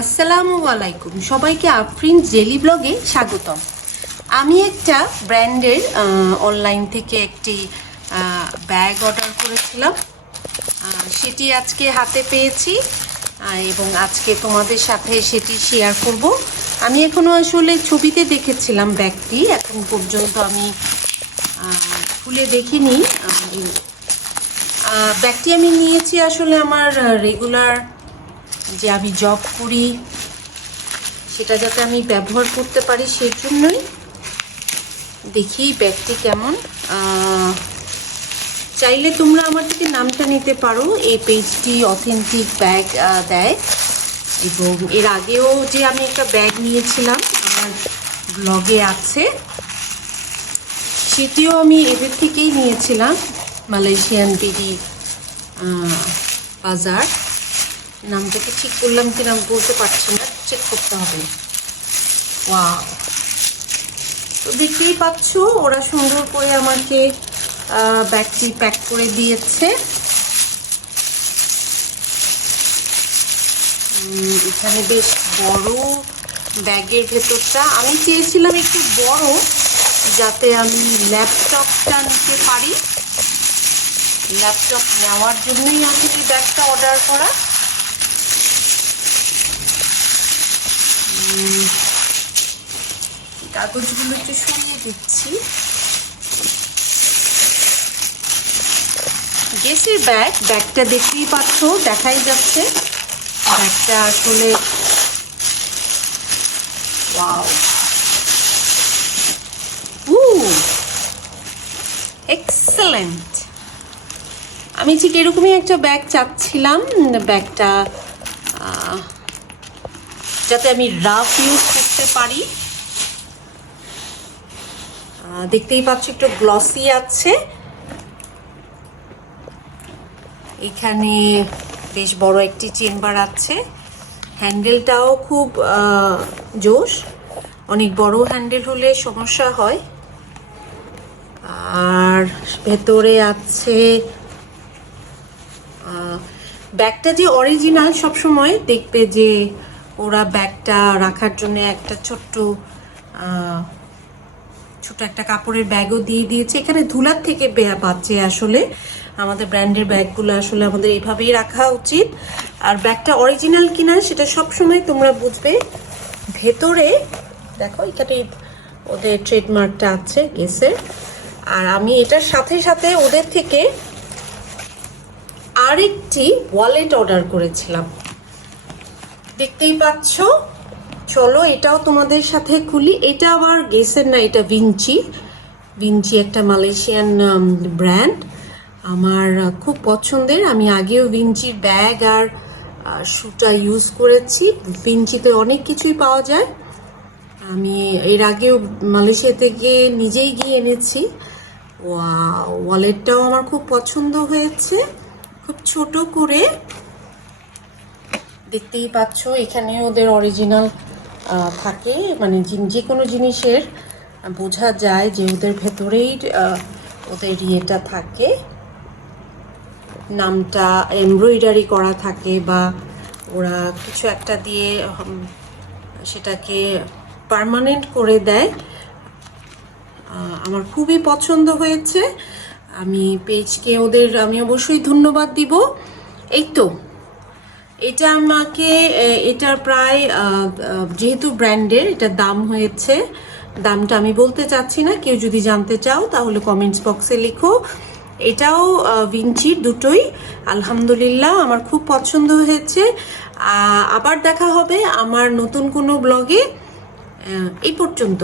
আসসালামু আলাইকুম। সবাইকে আফরিন জেলি ব্লগে স্বাগতম। আমি একটা ব্র্যান্ডের অনলাইন থেকে একটি ব্যাগ অর্ডার করেছিলাম। সেটি আজকে হাতে পেয়েছি এবং আজকে তোমাদের সাথে সেটি শেয়ার করব। আমি এখনও আসলে ছবিতে দেখেছিলাম ব্যাগটি, এখন পর্যন্ত আমি খুলে দেখিনি। ব্যাগটি আমি নিয়েছি আসলে আমার রেগুলার যে আমি জব করি, সেটা যাতে আমি ব্যবহার করতে পারি সেই জন্যই দেখি ব্যাগটি কেমন। চাইলে তোমরা আমার থেকে নামটা নিতে পারো। এই পেজটি অথেন্টিক ব্যাগ দেয়। এবং এর আগেও যে আমি একটা ব্যাগ নিয়েছিলাম, আমার ব্লগে আছে। সেটিও আমি এদের থেকেই নিয়েছিলাম, মালয়েশিয়ান বিডি বাজার। নামটাকে ঠিক করলাম কিনা আমি বলতে পারছি না চেক করতে হবে। ওয়াও তো দেখতেই পাচ্ছ, ওরা সুন্দর করে আমাকে ব্যাগটি প্যাক করে দিয়েছে। এখানে বেশ বড় ব্যাগের ভেতরটা। আমি চেয়েছিলাম একটু বড়, যাতে আমি ল্যাপটপটা নিতে পারি। ল্যাপটপ নেওয়ার জন্যই আমি ব্যাগটা অর্ডার করা। কাগজগুলো একটু সরিয়ে দিচ্ছি। গেসের ব্যাগ, ব্যাগটা দেখতেই পাচ্ছ, দেখাই যাচ্ছে। ব্যাগটা আসলে ওয়াও। এক্সেলেন্ট। আমি ঠিক এরকমই একটা ব্যাগ চাচ্ছিলাম, ব্যাগটা যাতে আমি রাফ ইউজ করতে পারি। দেখতেই পাচ্ছ, একটু গ্লসি আছে। এখানে বেশ বড় একটি চেম্বার আছে। হ্যান্ডেলটাও খুব জোশ। অনেক বড় হ্যান্ডেল হলে সমস্যা হয়। আর ভেতরে আছে ব্যাগটা যে অরিজিনাল সবসময় দেখবে যে ওরা ব্যাগটা রাখার জন্য একটা ছোট্ট ছোট একটা কাপড়ের ব্যাগও দিয়ে দিয়েছে। এখানে ধুলার থেকে বাঁচে আসলে। আমাদের ব্র্যান্ডের ব্যাগগুলো আসলে আমাদের এইভাবেই রাখা উচিত। আর ব্যাগটা অরিজিনাল কিনা সেটা সবসময় তোমরা বুঝবে। ভেতরে, দেখো এখানে ওদের ট্রেডমার্কটা আছে গেসের আর আমি এটার সাথে সাথে ওদের থেকে আরেকটি ওয়ালেট অর্ডার করেছিলাম। দেখতেই পাচ্ছ? চলো, এটাও তোমাদের সাথে খুলি। এটা আবার গেসের না, এটা ভিঞ্চি। ভিঞ্চি একটা মালয়েশিয়ান ব্র্যান্ড আমার খুব পছন্দের। আমি আগেও ভিঞ্চির ব্যাগ আর শুটা ইউজ করেছি। ভিঞ্চিতে অনেক কিছুই পাওয়া যায়। আমি এর আগেও মালয়েশিয়া থেকে নিজেই গিয়ে এনেছি। ওয়ালেটটাও আমার খুব পছন্দ হয়েছে। খুব ছোট করে। দেখতেই পাচ্ছ, এখানে ওদের অরিজিনাল থাকে। মানে যে কোনো জিনিসের বোঝা যায় যে ওদের ভেতরেই ওদের ইয়েটা থাকে। নামটা এমব্রয়ডারি করা থাকে বা ওরা কিছু একটা দিয়ে সেটাকে পার্মানেন্ট করে দেয়। আমার খুবই পছন্দ হয়েছে। আমি পেজকে ওদের, আমি অবশ্যই ধন্যবাদ দিব। এই তো। এটা আমাকে এ, এটার প্রায় যেহেতু ব্র্যান্ডের এটার দাম হয়েছে। দামটা আমি বলতে চাচ্ছি না কেউ যদি জানতে চাও তাহলে কমেন্টস বক্সে লিখো। এটাও ভিঞ্চির দুটোই। আলহামদুলিল্লাহ আমার খুব পছন্দ হয়েছে। আবার দেখা হবে আমার নতুন কোনো ব্লগে। এই পর্যন্ত।